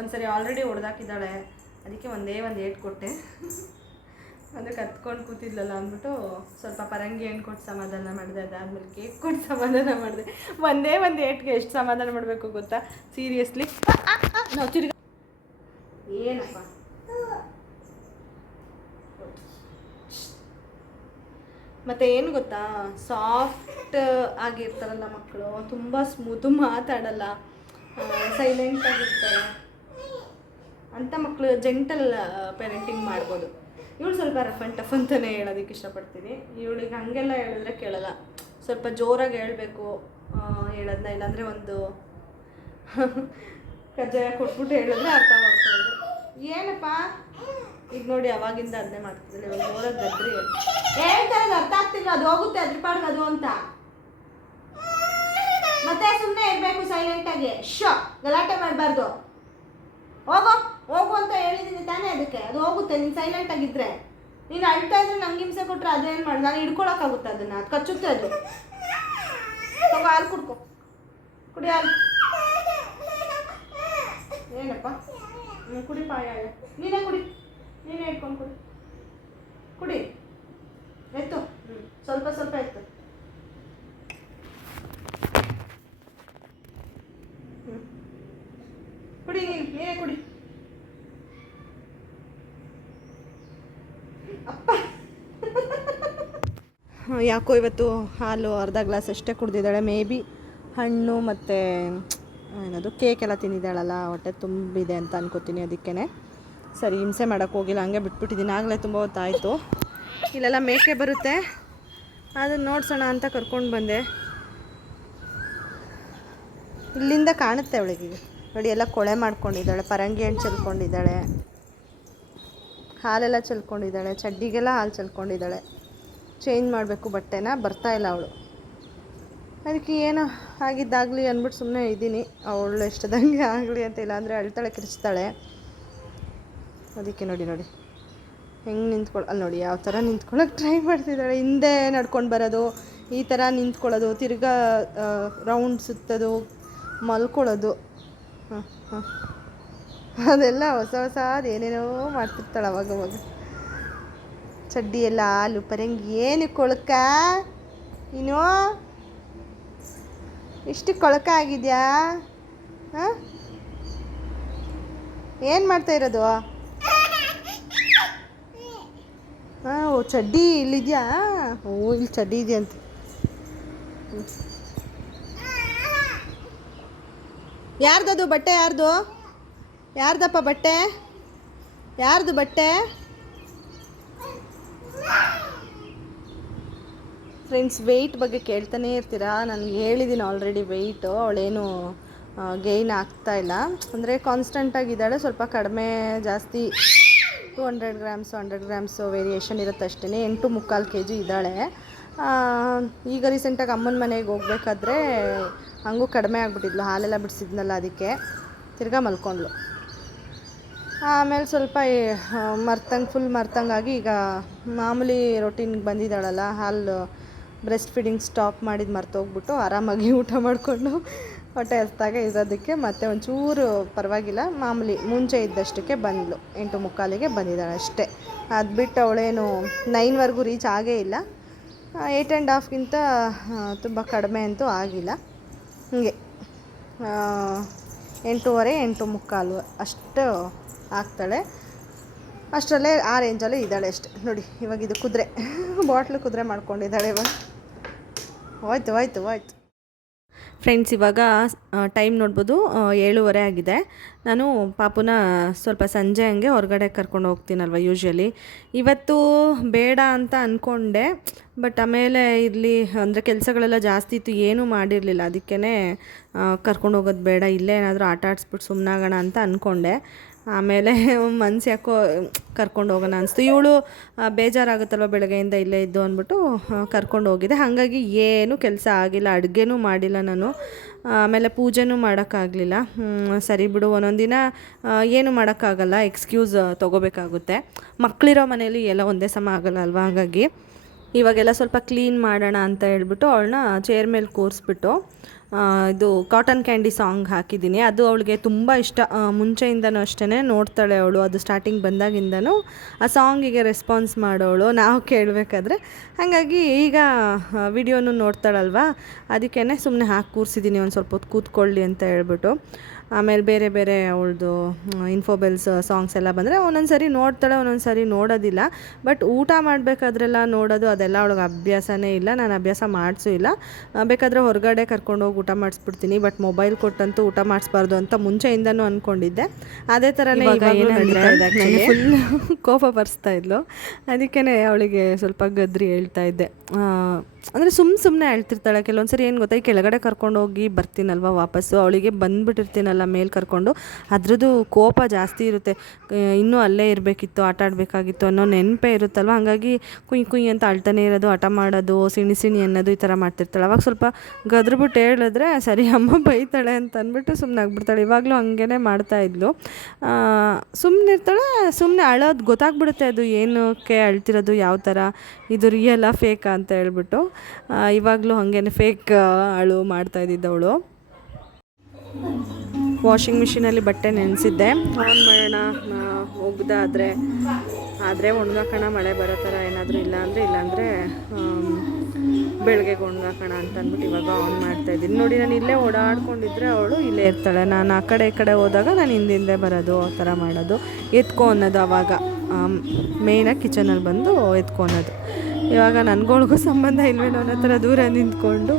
ಒಂದ್ಸರಿ ಆಲ್ರೆಡಿ ಹೊಡೆದಾಕಿದ್ದಾಳೆ, ಅದಕ್ಕೆ ಒಂದೇ ಒಂದು ಏಟ್ ಕೊಟ್ಟೆ. ಅದಕ್ಕೆ ಹತ್ಕೊಂಡು ಕೂತಿದ್ಲಲ್ಲ ಅಂದ್ಬಿಟ್ಟು ಸ್ವಲ್ಪ ಪರಂಗಿ ಹಣ್ಣು ಕೊಟ್ಟು ಸಮಾಧಾನ ಮಾಡಿದೆ. ಅದಾದಮೇಲೆ ಕೇಕ್ ಕೊಟ್ಟು ಸಮಾಧಾನ ಮಾಡಿದೆ. ಒಂದೇ ಒಂದು ಏಟ್ಗೆ ಎಷ್ಟು ಸಮಾಧಾನ ಮಾಡಬೇಕು ಗೊತ್ತಾ, ಸೀರಿಯಸ್ಲಿ. ನಾವು ತಿರ್ಗಿ ಏನಪ್ಪ ಮತ್ತು ಏನು ಗೊತ್ತಾ, ಸಾಫ್ಟ್ ಆಗಿರ್ತಾರಲ್ಲ ಮಕ್ಕಳು, ತುಂಬ ಸ್ಮೂತು, ಮಾತಾಡಲ್ಲ, ಸೈಲೆಂಟ್ ಆಗಿರ್ತಾರೆ ಅಂಥ ಮಕ್ಕಳು ಜೆಂಟಲ್ ಪೇರೆಂಟಿಂಗ್ ಮಾಡ್ಬೋದು. ಇವಳು ಸ್ವಲ್ಪ ರಫ್ ಆ್ಯಂಡ್ ಟಫ್ ಅಂತಲೇ ಹೇಳೋದಕ್ಕೆ ಇಷ್ಟಪಡ್ತೀನಿ. ಇವಳಿಗೆ ಹಾಗೆಲ್ಲ ಹೇಳಿದ್ರೆ ಕೇಳಲ್ಲ, ಸ್ವಲ್ಪ ಜೋರಾಗಿ ಹೇಳಬೇಕು ಹೇಳೋದನ್ನ, ಇಲ್ಲಾಂದರೆ ಒಂದು ಕಜ್ಜಾಯ ಕೊಟ್ಬಿಟ್ಟು ಹೇಳಿದ್ರೆ ಅರ್ಥ ಮಾಡ್ಕೊಳ್ಳೋದು. ಏನಪ್ಪ ಈಗ ನೋಡಿ ಅವಾಗಿಂದ ಅದನ್ನೇ ಮಾಡ್ತಿದ್ದಿಲ್ಲ, ಇವಾಗ ಜೋರಾಗಿ ಗದ್ರಿ ಹೇಳ್ತಾರೆ, ಅರ್ಥ ಆಗ್ತಿಲ್ಲ, ಅದು ಹೋಗುತ್ತೆ ಅದ್ರ ಪಾಡ್ಗೆ ಅದು ಅಂತ. ಮತ್ತೆ ಸುಮ್ಮನೆ ಇರಬೇಕು ಸೈಲೆಂಟಾಗಿ, ಗಲಾಟೆ ಮಾಡಬಾರ್ದು. ಹೋಗು ಅಂತ ಹೇಳಿದ್ದೀನಿ ತಾನೇ, ಅದಕ್ಕೆ ಅದು ಹೋಗುತ್ತೆ. ನೀನು ಸೈಲೆಂಟ್ ಆಗಿದ್ರೆ, ನೀನು ಅಳ್ತಾ ಇದ್ರೆ ನಂಗೆ ಹಿಂಸೆ ಕೊಟ್ಟರೆ ಅದೇನು ಮಾಡಿ ನಾನು ಹಿಡ್ಕೊಳಕ್ಕಾಗುತ್ತೆ ಅದನ್ನು, ಅದು ಕಚ್ಚುತ್ತೆ. ಅದು ತಗೋ ಹಾಲು ಕುಡ್ಕೊ, ಕುಡಿ ಹಾಲು. ಏನಪ್ಪ ಕುಡಿ ಪಾಯ, ನೀನೇ ಕುಡಿ, ನೀನೇ ಇಟ್ಕೊಂಡು ಕುಡಿ, ಕುಡಿ ಎತ್ತು, ಸ್ವಲ್ಪ ಸ್ವಲ್ಪ ಎತ್ತು. ಕುಡಿ, ನೀನೇ ಕುಡಿ. ಅಪ್ಪ ಯಾಕೋ ಇವತ್ತು ಹಾಲು ಅರ್ಧ ಗ್ಲಾಸ್ ಅಷ್ಟೇ ಕುಡ್ದಿದ್ದಾಳೆ. ಮೇ ಬಿ ಹಣ್ಣು ಮತ್ತು ಏನದು ಕೇಕ್ ಎಲ್ಲ ತಿಂದಿದ್ದಾಳಲ್ಲ, ಹೊಟ್ಟೆ ತುಂಬಿದೆ ಅಂತ ಅನ್ಕೋತೀನಿ. ಅದಕ್ಕೇ ಸರಿ ಹಿಂಸೆ ಮಾಡೋಕ್ಕೆ ಹೋಗಿಲ್ಲ, ಹಂಗೆ ಬಿಟ್ಬಿಟ್ಟಿದ್ದೀನಿ. ಆಗಲೇ ತುಂಬ ಹೊತ್ತಾಯಿತು. ಇಲ್ಲೆಲ್ಲ ಮೇಕೆ ಬರುತ್ತೆ, ಅದನ್ನು ನೋಡ್ಸೋಣ ಅಂತ ಕರ್ಕೊಂಡು ಬಂದೆ. ಇಲ್ಲಿಂದ ಕಾಣುತ್ತೆ ಅವಳಿಗೆ ನೋಡಿ, ಎಲ್ಲ ಕೊಳೆ ಮಾಡ್ಕೊಂಡಿದ್ದಾಳೆ, ಪರಂಗಿ ಹಣ್ಣು ಚೆಲ್ಕೊಂಡಿದ್ದಾಳೆ, ಹಾಲೆಲ್ಲ ಚೆಲ್ಕೊಂಡಿದ್ದಾಳೆ, ಚಡ್ಡಿಗೆಲ್ಲ ಹಾಲು ಚೆಲ್ಕೊಂಡಿದ್ದಾಳೆ. ಚೇಂಜ್ ಮಾಡಬೇಕು ಬಟ್ಟೆನ, ಬರ್ತಾಯಿಲ್ಲ ಅವಳು. ಅದಕ್ಕೆ ಏನೋ ಆಗಿದ್ದಾಗಲಿ ಅಂದ್ಬಿಟ್ಟು ಸುಮ್ಮನೆ ಇದ್ದೀನಿ, ಅವಳು ಎಷ್ಟದಂಗೆ ಆಗಲಿ ಅಂತ. ಇಲ್ಲಾಂದರೆ ಅಳ್ತಾಳೆ, ಕಿರಿಸ್ತಾಳೆ. ಅದಕ್ಕೆ ನೋಡಿ ನೋಡಿ ಹೆಂಗೆ ಅಲ್ಲಿ ನೋಡಿ ಯಾವ ಥರ ನಿಂತ್ಕೊಳ್ಳೋಕೆ ಟ್ರೈ ಮಾಡ್ತಿದ್ದಾಳೆ. ಹಿಂದೆ ನಡ್ಕೊಂಡು ಬರೋದು, ಈ ಥರ ನಿಂತ್ಕೊಳ್ಳೋದು, ತಿರ್ಗಾ ರೌಂಡ್ ಸುತ್ತೋದು, ಮಲ್ಕೊಳ್ಳೋದು, ಅದೆಲ್ಲ ಹೊಸ ಏನೇನೋ ಮಾಡ್ತಿರ್ತಾಳೆ ಅವಾಗವಾಗ. ಚಡ್ಡಿ ಎಲ್ಲ ಹಾಲು ಪರಂಗಿ ಏನು ಕೊಳಕ, ನೀನು ಇಷ್ಟು ಕೊಳಕ ಆಗಿದೆಯಾ? ಹಾಂ, ಏನು ಮಾಡ್ತಾ ಇರೋದು? ಹಾಂ, ಓ ಚಡ್ಡಿ ಇಲ್ಲಿದೆಯಾ? ಓ ಇಲ್ಲಿ ಚಡ್ಡಿ ಇದೆಯಂತ. ಯಾರ್ದದು ಬಟ್ಟೆ? ಯಾರ್ದಪ್ಪ ಬಟ್ಟೆ? ಯಾರ್ದು ಬಟ್ಟೆ? ಫ್ರೆಂಡ್ಸ್, ವೆಯ್ಟ್ ಬಗ್ಗೆ ಕೇಳ್ತಾನೆ ಇರ್ತೀರಾ. ನಾನು ಹೇಳಿದ್ದೀನಿ ಆಲ್ರೆಡಿ ವೆಯ್ಟು. ಅವಳೇನು ಗೇಯ್ನ್ ಆಗ್ತಾಯಿಲ್ಲ, ಅಂದರೆ ಕಾನ್ಸ್ಟೆಂಟಾಗಿದ್ದಾಳೆ. ಸ್ವಲ್ಪ ಕಡಿಮೆ ಜಾಸ್ತಿ 200 ಗ್ರಾಮ್ಸು 100 ಗ್ರಾಮ್ಸು ವೇರಿಯೇಷನ್ ಇರುತ್ತೆ ಅಷ್ಟೇ. 8.25 kg ಇದ್ದಾಳೆ. ಈಗ ರೀಸೆಂಟಾಗಿ ಅಮ್ಮನ ಮನೆಗೆ ಹೋಗ್ಬೇಕಾದ್ರೆ ಹಂಗೂ ಕಡಿಮೆ ಆಗಿಬಿಟ್ಟಿದ್ಲು, ಹಾಲೆಲ್ಲ ಬಿಡಿಸಿದ್ನಲ್ಲ, ಅದಕ್ಕೆ ತಿರ್ಗಾ ಮಲ್ಕೊಂಡ್ಳು. ಆಮೇಲೆ ಸ್ವಲ್ಪ ಫುಲ್ ಮರ್ತಂಗಾಗಿ ಈಗ ಮಾಮೂಲಿ ರೊಟೀನ್ಗೆ ಬಂದಿದ್ದಾಳಲ್ಲ. ಹಾಲು ಬ್ರೆಸ್ಟ್ ಫೀಡಿಂಗ್ ಸ್ಟಾಪ್ ಮಾಡಿದ್ದು ಮರ್ತೋಗ್ಬಿಟ್ಟು ಆರಾಮಾಗಿ ಊಟ ಮಾಡಿಕೊಂಡು ಹೊಟ್ಟೆ ಹಸ್ದಾಗ ಇರೋದಕ್ಕೆ ಮತ್ತೆ ಒಂಚೂರು ಪರವಾಗಿಲ್ಲ, ಮಾಮೂಲಿ ಮುಂಚೆ ಇದ್ದಷ್ಟಕ್ಕೆ ಬಂದಳು. 8:45ಗೆ ಬಂದಿದ್ದಾಳೆ ಅಷ್ಟೇ. ಅದು ಬಿಟ್ಟು ಅವಳೇನು 9ವರೆಗೂ ರೀಚ್ ಆಗೇ ಇಲ್ಲ. 8.5ಗಿಂತ ತುಂಬ ಕಡಿಮೆ ಅಂತೂ ಆಗಿಲ್ಲ. ಹೀಗೆ 8:30 8:45 ಅಷ್ಟು ಆಗ್ತಾಳೆ. ಅಷ್ಟರಲ್ಲೇ ಆ ರೇಂಜಲ್ಲೇ ಇದ್ದಾಳೆ ಅಷ್ಟೆ. ನೋಡಿ ಇವಾಗ ಇದು ಕುದುರೆ, ಬಾಟ್ಲು ಕುದುರೆ ಮಾಡ್ಕೊಂಡಿದ್ದಾಳೆ ಇವಾಗ. ಹೋಯ್ತು ಫ್ರೆಂಡ್ಸ್, ಇವಾಗ ಟೈಮ್ ನೋಡ್ಬೋದು 7:30 ಆಗಿದೆ. ನಾನು ಪಾಪುನ ಸ್ವಲ್ಪ ಸಂಜೆ ಹಂಗೆ ಹೊರಗಡೆ ಕರ್ಕೊಂಡು ಹೋಗ್ತೀನಲ್ವ ಯೂಶ್ವಲಿ. ಇವತ್ತು ಬೇಡ ಅಂತ ಅಂದ್ಕೊಂಡೆ, ಬಟ್ ಆಮೇಲೆ ಇಲ್ಲಿ ಅಂದರೆ ಕೆಲಸಗಳೆಲ್ಲ ಜಾಸ್ತಿ ಇತ್ತು, ಏನೂ ಮಾಡಿರಲಿಲ್ಲ. ಅದಕ್ಕೇ ಕರ್ಕೊಂಡು ಹೋಗೋದು ಬೇಡ, ಇಲ್ಲೇ ಏನಾದರೂ ಆಟ ಆಡಿಸ್ಬಿಟ್ಟು ಸುಮ್ಮನಾಗೋಣ ಅಂತ ಅಂದ್ಕೊಂಡೆ. ಆಮೇಲೆ ಮನ್ಸು ಯಾಕೋ ಕರ್ಕೊಂಡು ಹೋಗೋಣ ಅನಿಸ್ತು. ಇವಳು ಬೇಜಾರಾಗುತ್ತಲ್ವ ಬೆಳಗ್ಗೆಯಿಂದ ಇಲ್ಲೇ ಇದ್ದು ಅಂದ್ಬಿಟ್ಟು ಕರ್ಕೊಂಡು ಹೋಗಿದ್ದೆ. ಹಾಗಾಗಿ ಏನೂ ಕೆಲಸ ಆಗಿಲ್ಲ, ಅಡುಗೆನೂ ಮಾಡಿಲ್ಲ ನಾನು. ಆಮೇಲೆ ಪೂಜೆನೂ ಮಾಡೋಕ್ಕಾಗಲಿಲ್ಲ. ಸರಿ ಬಿಡು, ಒಂದೊಂದು ದಿನ ಏನು ಮಾಡೋಕ್ಕಾಗಲ್ಲ, ಎಕ್ಸ್ಕ್ಯೂಸ್ ತೊಗೋಬೇಕಾಗುತ್ತೆ. ಮಕ್ಕಳಿರೋ ಮನೇಲಿ ಎಲ್ಲ ಒಂದೇ ಸಮ ಆಗಲ್ಲ ಅಲ್ವಾ. ಹಾಗಾಗಿ ಇವಾಗೆಲ್ಲ ಸ್ವಲ್ಪ ಕ್ಲೀನ್ ಮಾಡೋಣ ಅಂತ ಹೇಳ್ಬಿಟ್ಟು ಅವಳನ್ನ ಚೇರ್ ಮೇಲೆ ಕೂರಿಸ್ಬಿಟ್ಟು ಇದು ಕಾಟನ್ ಕ್ಯಾಂಡಿ ಸಾಂಗ್ ಹಾಕಿದ್ದೀನಿ. ಅದು ಅವಳಿಗೆ ತುಂಬ ಇಷ್ಟ, ಮುಂಚೆಯಿಂದನೂ ಅಷ್ಟೇ ನೋಡ್ತಾಳೆ ಅವಳು. ಅದು ಸ್ಟಾರ್ಟಿಂಗ್ ಬಂದಾಗಿಂದನೂ ಆ ಸಾಂಗಿಗೆ ರೆಸ್ಪಾನ್ಸ್ ಮಾಡೋಳು ನಾವು ಕೇಳಬೇಕಾದ್ರೆ. ಹಾಗಾಗಿ ಈಗ ವಿಡಿಯೋನು ನೋಡ್ತಾಳಲ್ವ, ಅದಕ್ಕೇ ಸುಮ್ಮನೆ ಹಾಕಿ ಕೂರಿಸಿದ್ದೀನಿ ಒಂದು ಸ್ವಲ್ಪ ಹೊತ್ತು ಕೂತ್ಕೊಳ್ಳಿ ಅಂತ ಹೇಳ್ಬಿಟ್ಟು. ಆಮೇಲೆ ಬೇರೆ ಬೇರೆ ಅವಳದು ಇನ್ಫೋಬೆಲ್ಸ್ ಸಾಂಗ್ಸ್ ಎಲ್ಲ ಬಂದರೆ ಒಂದೊಂದು ಸರಿ ನೋಡ್ತಾಳೆ, ಒಂದೊಂದು ಸರಿ ನೋಡೋದಿಲ್ಲ. ಬಟ್ ಊಟ ಮಾಡಬೇಕಾದ್ರೆಲ್ಲ ನೋಡೋದು ಅದೆಲ್ಲ ಅವಳಿಗೆ ಅಭ್ಯಾಸನೇ ಇಲ್ಲ, ನಾನು ಅಭ್ಯಾಸ ಮಾಡಿಸೂ ಇಲ್ಲ. ಬೇಕಾದರೆ ಹೊರಗಡೆ ಕರ್ಕೊಂಡೋಗಿ ಊಟ ಮಾಡಿಸ್ಬಿಡ್ತೀನಿ. ಬಟ್ ಮೊಬೈಲ್ ಕೊಟ್ಟಂತೂ ಊಟ ಮಾಡಿಸ್ಬಾರ್ದು ಅಂತ ಮುಂಚೆಯಿಂದನೂ ಅಂದ್ಕೊಂಡಿದ್ದೆ. ಅದೇ ಥರನೇ ಫುಲ್ ಕೋಪ ಬರ್ಸ್ತಾ ಇದ್ಲು. ಅದಕ್ಕೇ ಅವಳಿಗೆ ಸ್ವಲ್ಪ ಗದ್ರಿ ಹೇಳ್ತಾ ಇದ್ದೆ. ಅಂದರೆ ಸುಮ್ಮನೆ ಹೇಳ್ತಿರ್ತಾಳೆ. ಕೆಲವೊಂದು ಸರಿ ಏನು ಗೊತ್ತಾ, ಈ ಕೆಳಗಡೆ ಕರ್ಕೊಂಡೋಗಿ ಬರ್ತೀನಲ್ವ ವಾಪಸ್ಸು, ಅವಳಿಗೆ ಬಂದುಬಿಟ್ಟಿರ್ತೀನಲ್ಲ ಮೇಲೆ ಕರ್ಕೊಂಡು, ಅದ್ರದ್ದು ಕೋಪ ಜಾಸ್ತಿ ಇರುತ್ತೆ. ಇನ್ನೂ ಅಲ್ಲೇ ಇರಬೇಕಿತ್ತು, ಆಟ ಆಡಬೇಕಾಗಿತ್ತು ಅನ್ನೋ ನೆನಪೇ ಇರುತ್ತಲ್ವ. ಹಾಗಾಗಿ ಕುಯ್ ಅಂತ ಅಳ್ತಾನೆ ಇರೋದು, ಹಠ ಮಾಡೋದು, ಸಿಣಿ ಅನ್ನೋದು ಈ ಥರ ಮಾಡ್ತಿರ್ತಾಳೆ. ಅವಾಗ ಸ್ವಲ್ಪ ಗದ್ರಬಿಟ್ಟು ಹೇಳಿದ್ರೆ ಸರಿ ಅಮ್ಮ ಬೈತಾಳೆ ಅಂತ ಅಂದ್ಬಿಟ್ಟು ಸುಮ್ಮನೆ ಆಗ್ಬಿಡ್ತಾಳೆ. ಇವಾಗಲೂ ಹಂಗೇ ಮಾಡ್ತಾಯಿದ್ಲು. ಸುಮ್ಮನೆ ಇರ್ತಾಳೆ, ಸುಮ್ಮನೆ ಅಳೋದು ಗೊತ್ತಾಗ್ಬಿಡುತ್ತೆ, ಅದು ಏನಕ್ಕೆ ಅಳ್ತಿರೋದು, ಯಾವ ಥರ ಇದು ರಿಯಲ್ಲ ಫೇಕಾ ಅಂತ ಹೇಳ್ಬಿಟ್ಟು. ಇವಾಗಲೂ ಹಾಗೇ ಫೇಕ್ ಅಳು ಮಾಡ್ತಾಯಿದ್ದವಳು. ವಾಷಿಂಗ್ ಮಿಷಿನಲ್ಲಿ ಬಟ್ಟೆ ನೆನೆಸಿದ್ದೆ, ಆನ್ ಮಾಡೋಣ ಆದರೆ ಒಣಗಾಕೋಣ, ಮಳೆ ಬರೋ ಥರ ಏನಾದರೂ ಇಲ್ಲಾಂದರೆ ಬೆಳಗ್ಗೆ ಒಣಗಾಕೋಣ ಅಂತ ಅಂದ್ಬಿಟ್ಟು ಇವಾಗ ಆನ್ ಮಾಡ್ತಾಯಿದ್ದೀನಿ. ನೋಡಿ, ನಾನು ಇಲ್ಲೇ ಓಡಾಡ್ಕೊಂಡಿದ್ರೆ ಅವಳು ಇಲ್ಲೇ ಇರ್ತಾಳೆ. ನಾನು ಆ ಕಡೆ ಈ ಕಡೆ ಹೋದಾಗ ನಾನು ಹಿಂದೆ ಬರೋದು, ಆ ಥರ ಮಾಡೋದು, ಎತ್ಕೊ ಅನ್ನೋದು. ಆವಾಗ ಮೇಯ್ನಾಗಿ ಕಿಚನಲ್ಲಿ ಬಂದು ಎತ್ಕೊ ಅನ್ನೋದು. ಇವಾಗ ನನಗೊಳಗೂ ಸಂಬಂಧ ಇಲ್ವೇನೋ ಅನ್ನೋ ಥರ ದೂರ ನಿಂತ್ಕೊಂಡು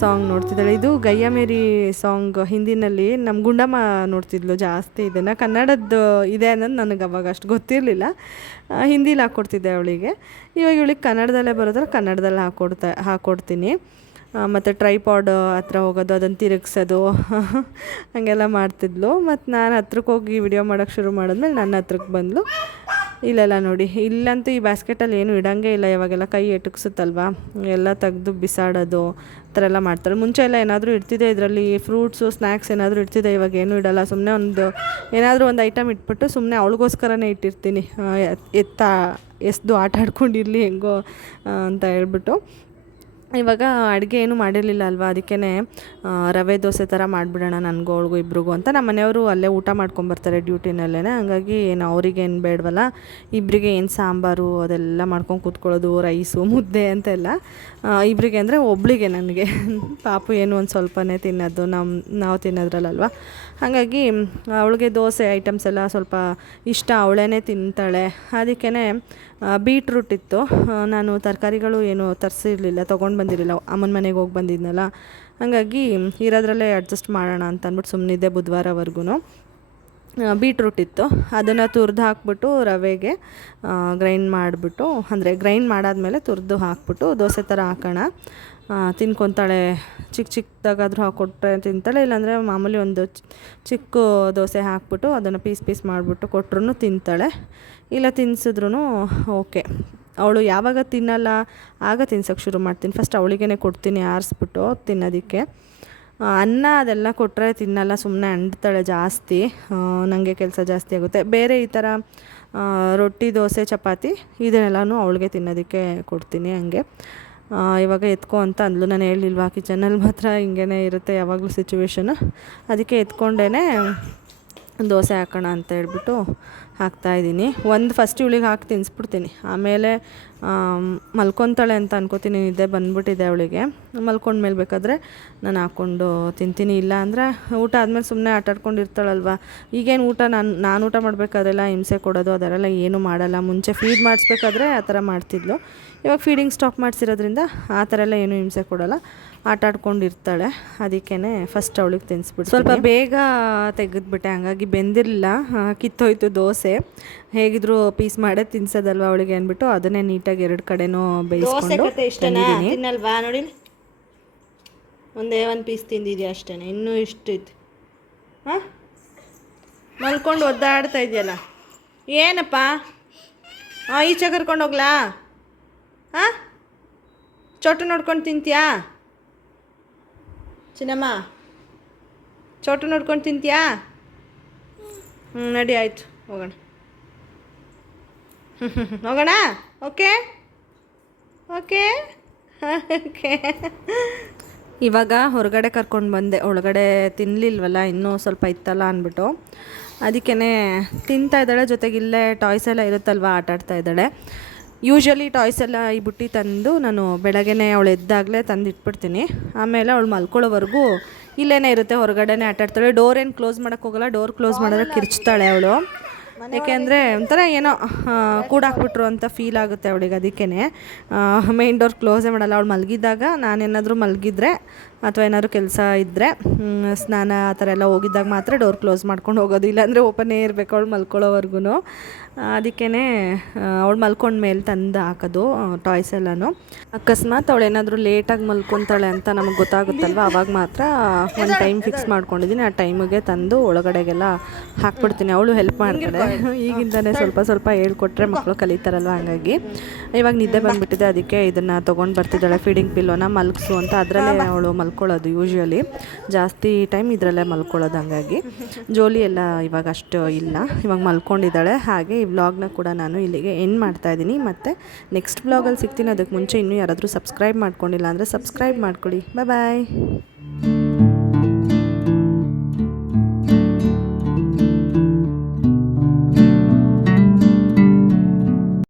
ಸಾಂಗ್ ನೋಡ್ತಿದ್ದಾಳೆ. ಇದು ಗಯ್ಯ ಮೇರಿ ಸಾಂಗ್ ಹಿಂದಿನಲ್ಲಿ ನಮ್ಮ ಗುಂಡಮ್ಮ ನೋಡ್ತಿದ್ಲು ಜಾಸ್ತಿ. ಇದನ್ನು ಕನ್ನಡದ್ದು ಇದೆ ಅನ್ನೋದು ನನಗೆ ಅವಾಗ ಅಷ್ಟು ಗೊತ್ತಿರಲಿಲ್ಲ. ಹಿಂದೀಲಿ ಹಾಕ್ಕೊಡ್ತಿದ್ದೆ ಅವಳಿಗೆ. ಇವಾಗ ಇವಳಿಗೆ ಕನ್ನಡದಲ್ಲೇ ಬರೋದ್ರೆ ಕನ್ನಡದಲ್ಲಿ ಹಾಕ್ಕೊಡ್ತೀನಿ. ಮತ್ತು ಟ್ರೈಪಾಡ್ ಹತ್ರ ಹೋಗೋದು, ಅದನ್ನು ತಿರುಗಿಸೋದು ಹಾಗೆಲ್ಲ ಮಾಡ್ತಿದ್ಲು. ಮತ್ತು ನಾನು ಹತ್ರಕ್ಕೆ ಹೋಗಿ ವಿಡಿಯೋ ಮಾಡೋಕ್ಕೆ ಶುರು ಮಾಡಿದ್ಮೇಲೆ ನನ್ನ ಹತ್ರಕ್ಕೆ ಬಂದಳು. ಇಲ್ಲೆಲ್ಲ ನೋಡಿ, ಇಲ್ಲಂತೂ ಈ ಬ್ಯಾಸ್ಕೆಟಲ್ಲಿ ಏನೂ ಇಡೋಂಗೇ ಇಲ್ಲ. ಇವಾಗೆಲ್ಲ ಕೈ ಎಟುಕ್ಸುತ್ತಲ್ವ, ಎಲ್ಲ ತೆಗೆದು ಬಿಸಾಡೋದು ಆ ಥರ ಎಲ್ಲ ಮಾಡ್ತಾಳೆ. ಮುಂಚೆ ಎಲ್ಲ ಏನಾದರೂ ಇಡ್ತಿದ್ದೆ ಇದರಲ್ಲಿ, ಫ್ರೂಟ್ಸು ಸ್ನ್ಯಾಕ್ಸ್ ಏನಾದರೂ ಇಡ್ತಿದ್ದೆ. ಇವಾಗ ಏನೂ ಇಡೋಲ್ಲ. ಸುಮ್ಮನೆ ಏನಾದರೂ ಒಂದು ಐಟಮ್ ಇಟ್ಬಿಟ್ಟು ಸುಮ್ಮನೆ ಅವಳಿಗೋಸ್ಕರನೇ ಇಟ್ಟಿರ್ತೀನಿ, ಎಸ್ದು ಆಟ ಆಡ್ಕೊಂಡಿರಲಿ ಹೆಂಗೋ ಅಂತ ಹೇಳ್ಬಿಟ್ಟು. ಇವಾಗ ಅಡುಗೆ ಏನೂ ಮಾಡಿರಲಿಲ್ಲ ಅಲ್ವಾ, ಅದಕ್ಕೇ ರವೆ ದೋಸೆ ಥರ ಮಾಡಿಬಿಡೋಣ ನನಗೂ ಅವಳಿಗೂ ಇಬ್ರಿಗೂ ಅಂತ. ನಮ್ಮ ಮನೆಯವರು ಅಲ್ಲೇ ಊಟ ಮಾಡ್ಕೊಂಬರ್ತಾರೆ ಡ್ಯೂಟಿನಲ್ಲೇ. ಹಾಗಾಗಿ ಏನು ಅವ್ರಿಗೇನು ಬೇಡವಲ್ಲ, ಇಬ್ಬರಿಗೆ ಏನು ಸಾಂಬಾರು ಅದೆಲ್ಲ ಮಾಡ್ಕೊಂಡು ಕೂತ್ಕೊಳ್ಳೋದು, ರೈಸು ಮುದ್ದೆ ಅಂತೆಲ್ಲ ಇಬ್ಬರಿಗೆ ಅಂದರೆ ಒಬ್ಳಿಗೆ ನನಗೆ. ಪಾಪು ಏನು ಒಂದು ಸ್ವಲ್ಪನೇ ತಿನ್ನೋದು, ನಾವು ತಿನ್ನೋದ್ರಲ್ಲಲ್ವ. ಹಾಗಾಗಿ ಅವಳಿಗೆ ದೋಸೆ ಐಟಮ್ಸ್ ಎಲ್ಲ ಸ್ವಲ್ಪ ಇಷ್ಟ, ಅವಳೇ ತಿಂತಾಳೆ. ಅದಕ್ಕೇ ಬೀಟ್ರೂಟ್ ಇತ್ತು, ನಾನು ತರಕಾರಿಗಳು ಏನು ತರಿಸಿರಲಿಲ್ಲ, ತೊಗೊಂಡು ಬಂದಿರಲಿಲ್ಲ, ಅಮ್ಮನ ಮನೆಗೆ ಹೋಗಿ ಬಂದಿದ್ನಲ್ಲ. ಹಾಗಾಗಿ ಇರೋದ್ರಲ್ಲೇ ಅಡ್ಜಸ್ಟ್ ಮಾಡೋಣ ಅಂತ ಅಂದ್ಬಿಟ್ಟು ಸುಮ್ಮನಿದ್ದೆ ಬುಧವಾರವರೆಗೂ. ಬೀಟ್ರೂಟ್ ಇತ್ತು, ಅದನ್ನು ತುರಿದು ಹಾಕ್ಬಿಟ್ಟು ರವೆಗೆ ಗ್ರೈಂಡ್ ಮಾಡಿಬಿಟ್ಟು, ಅಂದರೆ ಗ್ರೈಂಡ್ ಮಾಡಾದಮೇಲೆ ತುರಿದು ಹಾಕ್ಬಿಟ್ಟು ದೋಸೆ ಥರ ಹಾಕೋಣ. ತಿನ್ಕೊತಾಳೆ. ಚಿಕ್ಕದಾಗಾದರೂ ಹಾಕ್ಕೊಟ್ರೆ ತಿಂತಾಳೆ, ಇಲ್ಲಾಂದರೆ ಮಾಮೂಲಿ ಒಂದು ಚಿಕ್ಕ ದೋಸೆ ಹಾಕ್ಬಿಟ್ಟು ಅದನ್ನು ಪೀಸ್ ಮಾಡಿಬಿಟ್ಟು ಕೊಟ್ರೂ ತಿಂತಾಳೆ. ಇಲ್ಲ ತಿನ್ಸಿದ್ರೂ ಓಕೆ. ಅವಳು ಯಾವಾಗ ತಿನ್ನಲ್ಲ ಆಗ ತಿನ್ಸೋಕ್ಕೆ ಶುರು ಮಾಡ್ತೀನಿ. ಫಸ್ಟ್ ಅವಳಿಗೇ ಕೊಡ್ತೀನಿ ಆರಿಸ್ಬಿಟ್ಟು ತಿನ್ನೋದಕ್ಕೆ. ಅನ್ನ ಅದೆಲ್ಲ ಕೊಟ್ಟರೆ ತಿನ್ನಲ್ಲ, ಸುಮ್ಮನೆ ಅಂಡ್ತಾಳೆ ಜಾಸ್ತಿ. ನನಗೆ ಕೆಲಸ ಜಾಸ್ತಿ ಆಗುತ್ತೆ. ಬೇರೆ ಈ ಥರ ರೊಟ್ಟಿ, ದೋಸೆ, ಚಪಾತಿ ಇದನ್ನೆಲ್ಲನೂ ಅವಳಿಗೆ ತಿನ್ನೋದಕ್ಕೆ ಕೊಡ್ತೀನಿ. ಹಂಗೆ ಇವಾಗ ಎತ್ಕೊ ಅಂತ ಅಂದ್ಲು. ನಾನು ಹೇಳಿಲ್ವಾ, ಕಿಚನಲ್ಲಿ ಮಾತ್ರ ಹಿಂಗೇ ಇರುತ್ತೆ ಯಾವಾಗಲೂ ಸಿಚುವೇಶನು. ಅದಕ್ಕೆ ಎತ್ಕೊಂಡೇ ದೋಸೆ ಹಾಕೋಣ ಅಂತ ಹೇಳ್ಬಿಟ್ಟು ಹಾಕ್ತಾಯಿದ್ದೀನಿ. ಫಸ್ಟ್ ಇವಳಿಗೆ ಹಾಕಿ ತಿನ್ನಿಸ್ಬಿಡ್ತೀನಿ, ಆಮೇಲೆ ಮಲ್ಕೊತಾಳೆ ಅಂತ ಅನ್ಕೋತೀನಿ. ನಿದ್ದೆ ಬಂದುಬಿಟ್ಟಿದೆ ಅವಳಿಗೆ. ಮಲ್ಕೊಂಡ್ಮೇಲೆ ಬೇಕಾದರೆ ನಾನು ಹಾಕ್ಕೊಂಡು ತಿಂತೀನಿ. ಇಲ್ಲ ಅಂದರೆ ಊಟ ಆದಮೇಲೆ ಸುಮ್ಮನೆ ಆಟಾಡ್ಕೊಂಡಿರ್ತಾಳಲ್ವ. ಈಗೇನು ಊಟ ನಾನು ಊಟ ಮಾಡಬೇಕಾದ್ರೆಲ್ಲ ಹಿಂಸೆ ಕೊಡೋದು ಅದರೆಲ್ಲ ಏನೂ ಮಾಡಲ್ಲ. ಮುಂಚೆ ಫೀಡ್ ಮಾಡಿಸ್ಬೇಕಾದ್ರೆ ಆ ಥರ ಮಾಡ್ತಿದ್ಲು. ಇವಾಗ ಫೀಡಿಂಗ್ ಸ್ಟಾಪ್ ಮಾಡಿಸಿರೋದ್ರಿಂದ ಆ ಥರ ಎಲ್ಲ ಏನೂ ಹಿಂಸೆ ಕೊಡೋಲ್ಲ, ಆಟಾಡ್ಕೊಂಡಿರ್ತಾಳೆ. ಅದಕ್ಕೇ ಫಸ್ಟ್ ಅವಳಿಗೆ ತಿನ್ನಿಸ್ಬಿಟ್ಟು ಸ್ವಲ್ಪ ಬೇಗ ತೆಗೆದ್ಬಿಟ್ಟೆ, ಹಂಗಾಗಿ ಬೆಂದಿರಲಿಲ್ಲ, ಕಿತ್ತೋಯ್ತು ದೋಸೆ. ದೋಸೆ ಹೇಗಿದ್ರು ಪೀಸ್ ಮಾಡೇ ತಿನ್ಸೋದಲ್ವ ಅವಳಿಗೆ ಅಂದ್ಬಿಟ್ಟು ಅದನ್ನೇ ನೀಟಾಗಿ 2 ಕಡೆನೂ ಬೇಯಿಸ್ಕೊಂಡು ತಿನ್ನಲ್ವಾ ನೋಡಿ. ಒಂದೇ ಒಂದು ಪೀಸ್ ತಿಂದಿದ್ಯಾ ಅಷ್ಟೇ, ಇನ್ನೂ ಇಷ್ಟು ಇತ್ತು. ಹಾಂ, ಮಲ್ಕೊಂಡು ಒದ್ದಾಡ್ತಾ ಇದೆಯಲ್ಲ, ಏನಪ್ಪ? ಈಚೆ ಕರ್ಕೊಂಡು ಹೋಗ್ಲಾ? ಹಾಂ, ಚೋಟು ನೋಡ್ಕೊಂಡು ತಿಂತೀಯಾ ಚಿನ್ನಮ್ಮ? ಚೋಟು ನೋಡ್ಕೊಂಡು ತಿಂತೀಯಾ? ನಡಿ, ಆಯಿತು, ಹೋಗೋಣ. ಹೋಗೋಣ. Okay okay okay. ಇವಾಗ ಹೊರಗಡೆ ಕರ್ಕೊಂಡು ಬಂದೆ. ಒಳಗಡೆ ತಿನ್ನಲಿಲ್ವಲ್ಲ, ಇನ್ನೂ ಸ್ವಲ್ಪ ಇತ್ತಲ್ಲ ಅಂದ್ಬಿಟ್ಟು ಅದಕ್ಕೇ ತಿಂತಾ ಇದ್ದಾಳೆ. ಜೊತೆಗೆ ಇಲ್ಲೇ ಟಾಯ್ಸ್ ಎಲ್ಲ ಇರುತ್ತಲ್ವ, ಆಟಾಡ್ತಾ ಇದ್ದಾಳೆ. ಯೂಶ್ವಲಿ ಟಾಯ್ಸ್ ಎಲ್ಲ ಈ ಬುಟ್ಟಿ ತಂದು ನಾನು ಬೆಳಗ್ಗೆನೇ ಅವಳು ಎದ್ದಾಗಲೇ ತಂದು ಇಟ್ಬಿಡ್ತೀನಿ. ಆಮೇಲೆ ಅವಳು ಮಲ್ಕೊಳ್ಳೋವರೆಗೂ ಇಲ್ಲೇ ಇರುತ್ತೆ, ಹೊರಗಡೆನೇ ಆಟಾಡ್ತಾಳೆ. ಡೋರ್ ಏನು ಕ್ಲೋಸ್ ಮಾಡೋಕ್ಕೆ ಹೋಗಲ್ಲ. ಡೋರ್ ಕ್ಲೋಸ್ ಮಾಡಿದ್ರೆ ಕಿರ್ಚ್ತಾಳೆ ಅವಳು. ಏಕೆಂದರೆ ಒಂಥರ ಏನೋ ಕೂಡಾಕ್ಬಿಟ್ರು ಅಂತ ಫೀಲ್ ಆಗುತ್ತೆ ಅವಳಿಗೆ. ಅದಕ್ಕೇ ಮೇನ್ ಡೋರ್ ಕ್ಲೋಸೇ ಮಾಡಲ್ಲ. ಅವಳು ಮಲಗಿದ್ದಾಗ, ನಾನೇನಾದರೂ ಮಲಗಿದ್ರೆ ಅಥವಾ ಏನಾದರೂ ಕೆಲಸ ಇದ್ದರೆ, ಸ್ನಾನ ಆ ಥರ ಎಲ್ಲ ಹೋಗಿದ್ದಾಗ ಮಾತ್ರ ಡೋರ್ ಕ್ಲೋಸ್ ಮಾಡ್ಕೊಂಡು ಹೋಗೋದು. ಇಲ್ಲಾಂದರೆ ಓಪನ್ನೇ ಇರಬೇಕು ಅವಳು ಮಲ್ಕೊಳ್ಳೋವರೆಗೂ. ಅದಕ್ಕೇ ಅವಳು ಮಲ್ಕೊಂಡ ಮೇಲೆ ತಂದು ಹಾಕೋದು ಟಾಯ್ಸ್ ಎಲ್ಲನೂ. ಅಕಸ್ಮಾತ್ ಅವಳು ಏನಾದರೂ ಲೇಟಾಗಿ ಮಲ್ಕೊತಾಳೆ ಅಂತ ನಮಗೆ ಗೊತ್ತಾಗುತ್ತಲ್ವ, ಆವಾಗ ಮಾತ್ರ ಒಂದು ಟೈಮ್ ಫಿಕ್ಸ್ ಮಾಡ್ಕೊಂಡಿದ್ದೀನಿ. ಆ ಟೈಮಿಗೆ ತಂದು ಒಳಗಡೆಗೆಲ್ಲ ಹಾಕ್ಬಿಡ್ತೀನಿ. ಅವಳು ಹೆಲ್ಪ್ ಮಾಡ್ತಾಳೆ. ಈಗಿಂದನೇ ಸ್ವಲ್ಪ ಹೇಳ್ಕೊಟ್ರೆ ಮಕ್ಕಳು ಕಲಿತಾರಲ್ವ, ಹಾಗಾಗಿ ಇವಾಗ ನಿದ್ದೆ ಬಂದುಬಿಟ್ಟಿದೆ. ಅದಕ್ಕೆ ಇದನ್ನು ತೊಗೊಂಡು ಬರ್ತಿದ್ದಾಳೆ, ಫೀಡಿಂಗ್ ಪಿಲ್ಲೋನ ಮಲಗಿಸು ಅಂತ. ಅದರಲ್ಲೇ ಅವಳು ಮಲ್ಕೊಳ್ಳೋದು. ಯೂಶ್ವಲಿ ಜಾಸ್ತಿ ಟೈಮ್ ಇದರಲ್ಲೇ ಮಲ್ಕೊಳ್ಳೋದು. ಹಾಗಾಗಿ ಜೋಲಿ ಎಲ್ಲ ಇವಾಗ ಅಷ್ಟು ಇಲ್ಲ, ಇವಾಗ ಮಲ್ಕೊಂಡಿದ್ದಾಳೆ. ಹಾಗೆ ಈ ವ್ಲಾಗ್ನ ಕೂಡ ನಾನು ಇಲ್ಲಿಗೆ ಎಂಡ್ ಮಾಡ್ತಾಯಿದ್ದೀನಿ. ಮತ್ತು ನೆಕ್ಸ್ಟ್ ವ್ಲಾಗಲ್ಲಿ ಸಿಗ್ತೀನಿ. ಅದಕ್ಕೆ ಮುಂಚೆ ಇನ್ನೂ ಯಾರಾದರೂ ಸಬ್ಸ್ಕ್ರೈಬ್ ಮಾಡ್ಕೊಂಡಿಲ್ಲ ಅಂದರೆ ಸಬ್ಸ್ಕ್ರೈಬ್ ಮಾಡ್ಕೊಳ್ಳಿ. ಬಾಯ್.